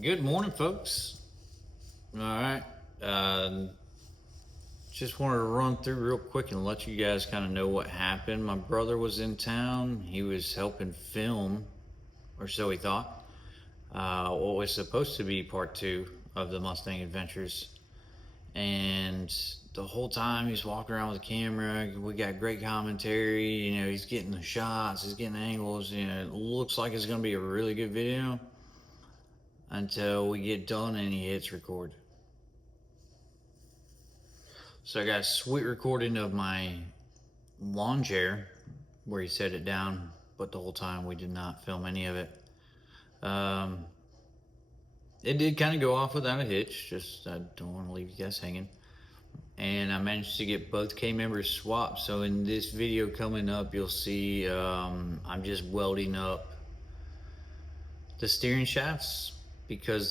Good morning, folks. All right. Just wanted to run through real quick and let you guys kind of know what happened. My brother was in town. He was helping film, or so he thought, what was supposed to be part two of the Mustang Adventures. And the whole time he's walking around with a camera. We got great commentary. He's getting the shots, he's getting angles. It looks like it's going to be a really good video until we get done and he hits record. So I got a sweet recording of my lawn chair where he set it down, but the whole time we did not film any of it. It did kind of go off without a hitch, just I don't want to leave you guys hanging. And I managed to get both K members swapped. So in this video coming up, you'll see I'm just welding up the steering shafts because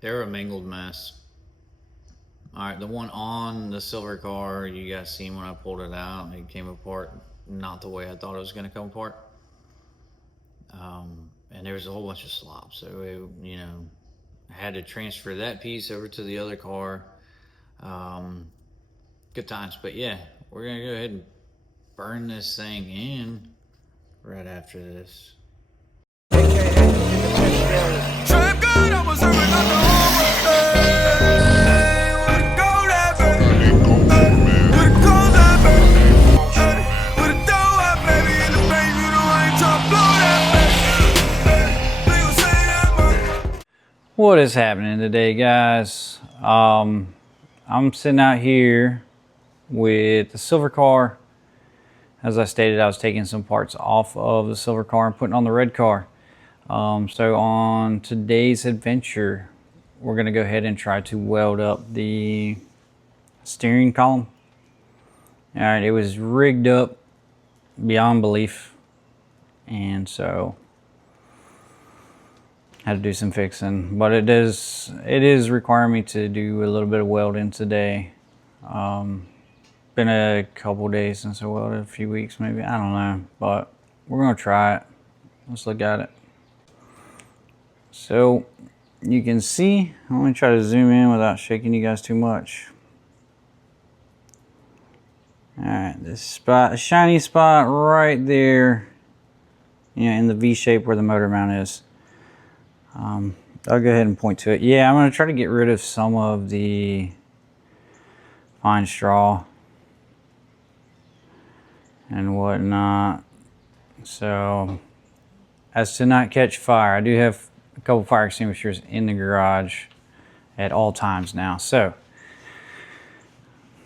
they're a mangled mess. Alright, the one on the silver car, you guys seen when I pulled it out, it came apart not the way I thought it was going to come apart. And there was a whole bunch of slop, so I had to transfer that piece over to the other car. Good times, but yeah, we're going to go ahead and burn this thing in right after this. Trap God, I was serving on the What is happening today, guys? I'm sitting out here with the silver car. As I stated, I was taking some parts off of the silver car and putting on the red car. So on today's adventure, we're going to go ahead and try to weld up the steering column. All right, it was rigged up beyond belief, and so had to do some fixing, but it is requiring me to do a little bit of welding today. Been a couple days since I welded, a few weeks maybe, I don't know, but we're gonna try it. Let's look at it. So you can see, I'm gonna try to zoom in without shaking you guys too much. All right, this spot, a shiny spot right there, in the V shape where the motor mount is. I'll go ahead and point to it. Yeah, I'm going to try to get rid of some of the fine straw and whatnot, so as to not catch fire. I do have a couple fire extinguishers in the garage at all times now, so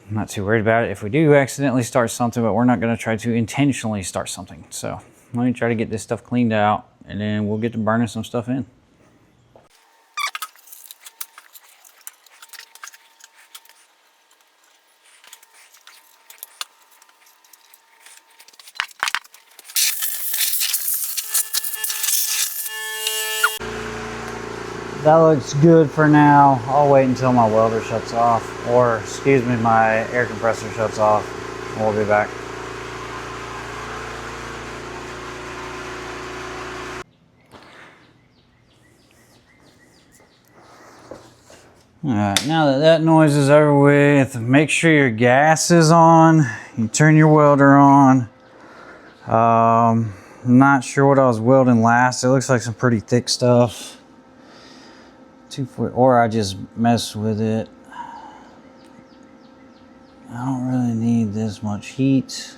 I'm not too worried about it if we do accidentally start something, but we're not going to try to intentionally start something. So let me try to get this stuff cleaned out, and then we'll get to burning some stuff in. That looks good for now. I'll wait until my welder shuts off, or excuse me, my air compressor shuts off. We'll be back. Alright, now that noise is over with, make sure your gas is on. You turn your welder on. I'm not sure what I was welding last. It looks like some pretty thick stuff. 240, or I just mess with it. I don't really need this much heat.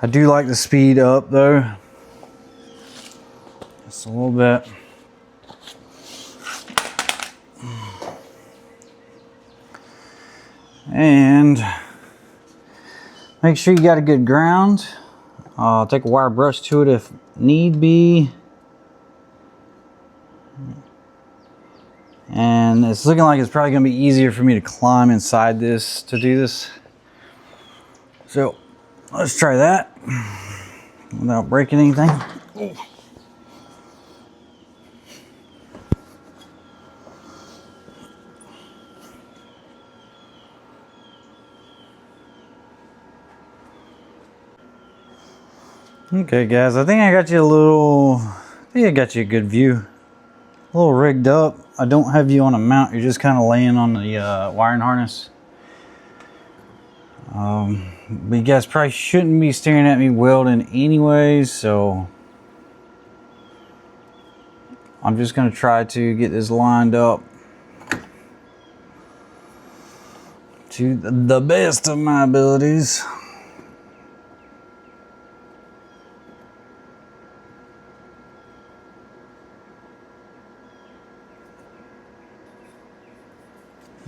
I do like the speed up though. Just a little bit. And make sure you got a good ground. Take a wire brush to it if need be. And it's looking like it's probably going to be easier for me to climb inside this to do this. So let's try that without breaking anything. Okay guys, I think I got you a good view. A little rigged up. I don't have you on a mount, you're just kind of laying on the wiring harness. But you guys probably shouldn't be staring at me welding anyways, so I'm just going to try to get this lined up to the best of my abilities.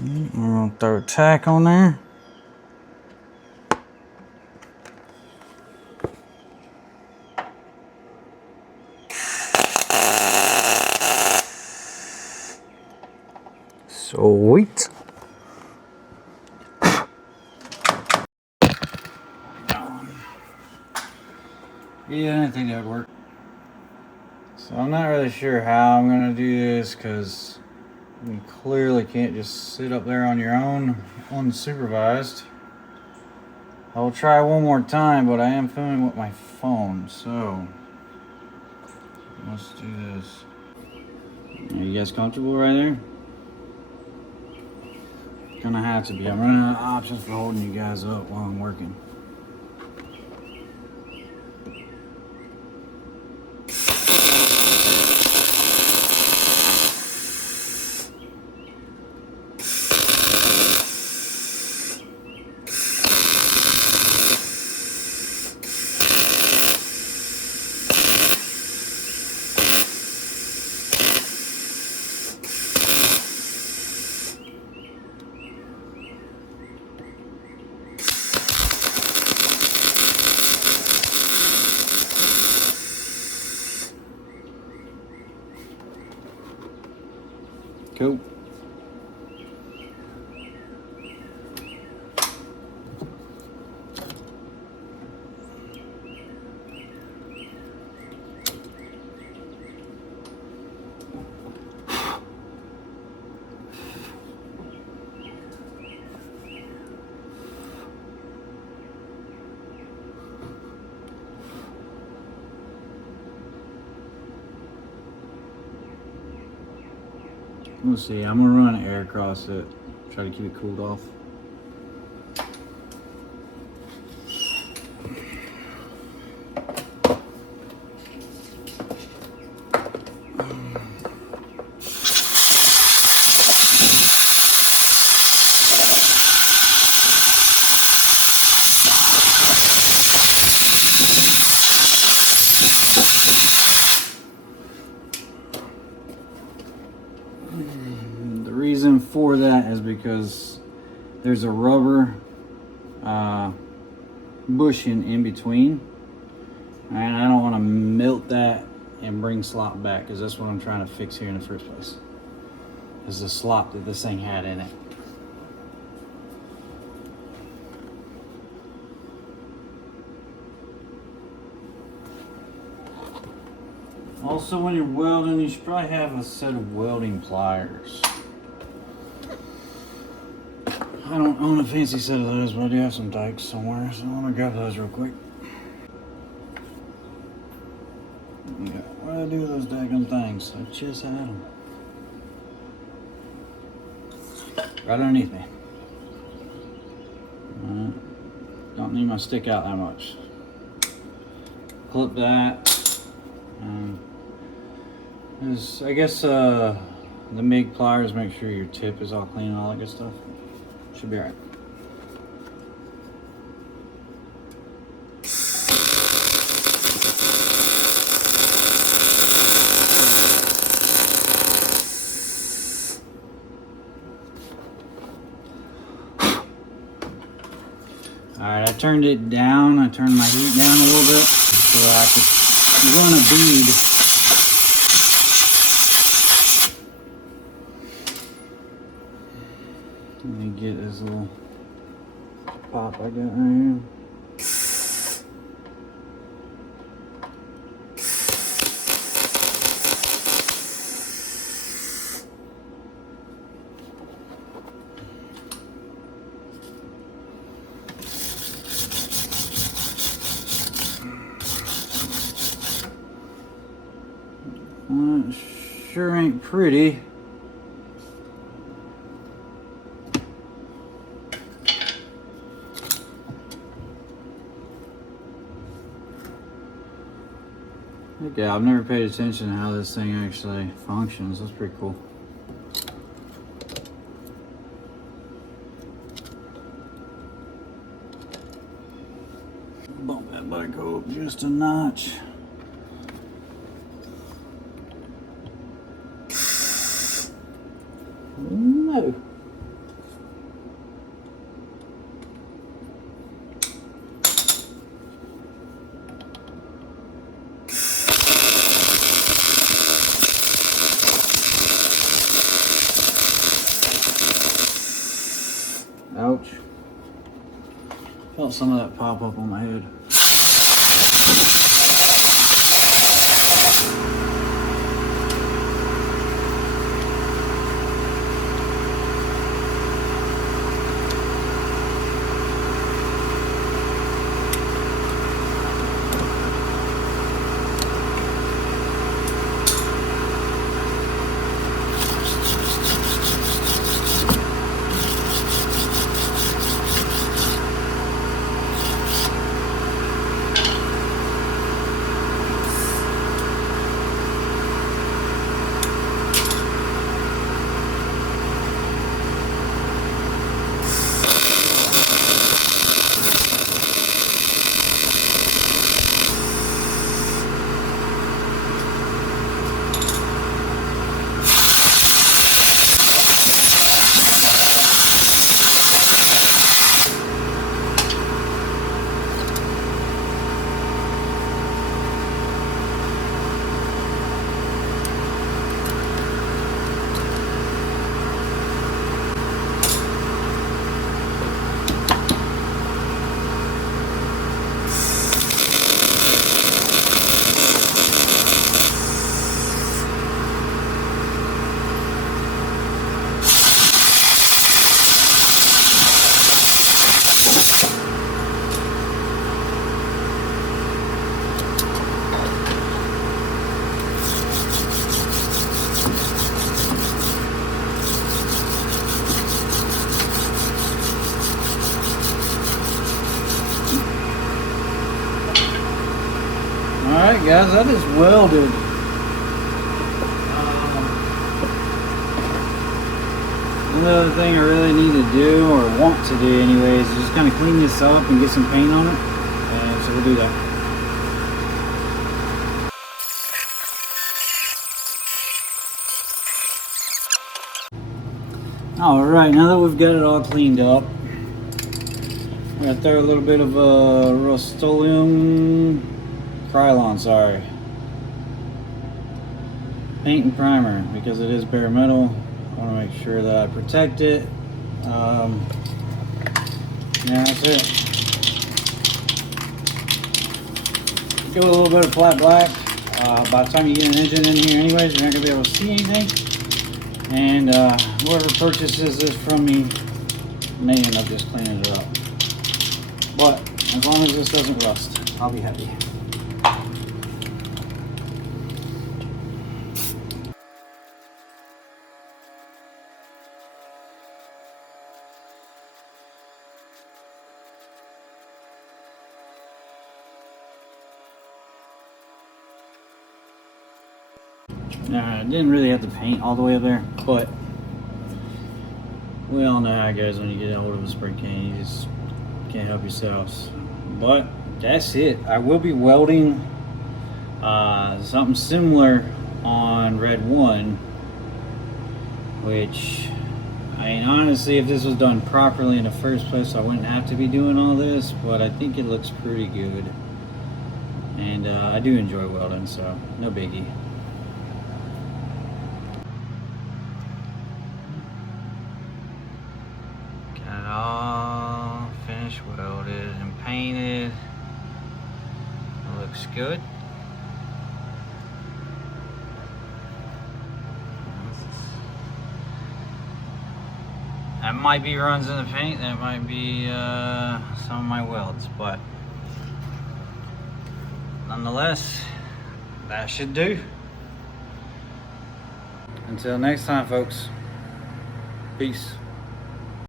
I'm going to throw a tack on there. Sweet. Yeah, I didn't think that would work. So I'm not really sure how I'm going to do this because you clearly can't just sit up there on your own unsupervised. I'll try one more time, but I am filming with my phone, so let's do this. Are you guys comfortable right there? Gonna have to be. I'm running out of options for holding you guys up while I'm working. Cool. We'll see. I'm gonna run air across it. Try to keep it cooled off. The reason for that is because there's a rubber bushing in between, and I don't want to melt that and bring slop back, because that's what I'm trying to fix here in the first place, is the slop that this thing had in it. Also, when you're welding, you should probably have a set of welding pliers. I don't own a fancy set of those, but I do have some dikes somewhere, so I'm gonna grab those real quick. Yeah, what do I do with those daggum things? I just had them. Right underneath me. Don't need my stick out that much. Clip that. I guess the MIG pliers, make sure your tip is all clean and all that good stuff. Should be alright. Alright, I turned it down. I turned my heat down a little bit so I could run a bead. Let me get this little pop I got right here. Sure ain't pretty. Yeah, I've never paid attention to how this thing actually functions. That's pretty cool. Bump that bike up just a notch. No. Ouch. Felt some of that pop up on my head. Alright guys, that is welded. Another thing I really need to do, or want to do anyways, is just kind of clean this up and get some paint on it. And so we'll do that. Alright, now that we've got it all cleaned up, I'm going to throw a little bit of Rust-Oleum Krylon, sorry, paint and primer, because it is bare metal. I want to make sure that I protect it. Yeah, that's it. Give it a little bit of flat black. By the time you get an engine in here anyways, you're not going to be able to see anything. And whoever purchases this from me may end up just cleaning it up. But as long as this doesn't rust, I'll be happy. I didn't really have to paint all the way up there, but we all know how it goes when you get a hold of a spray can. You just can't help yourselves. But that's it. I will be welding something similar on Red 1, which, I mean, honestly, if this was done properly in the first place, I wouldn't have to be doing all this, but I think it looks pretty good. And I do enjoy welding, so no biggie. Got it all finished, welded and painted. It looks good. That might be runs in the paint, that might be some of my welds, but nonetheless, that should do. Until next time, folks. Peace.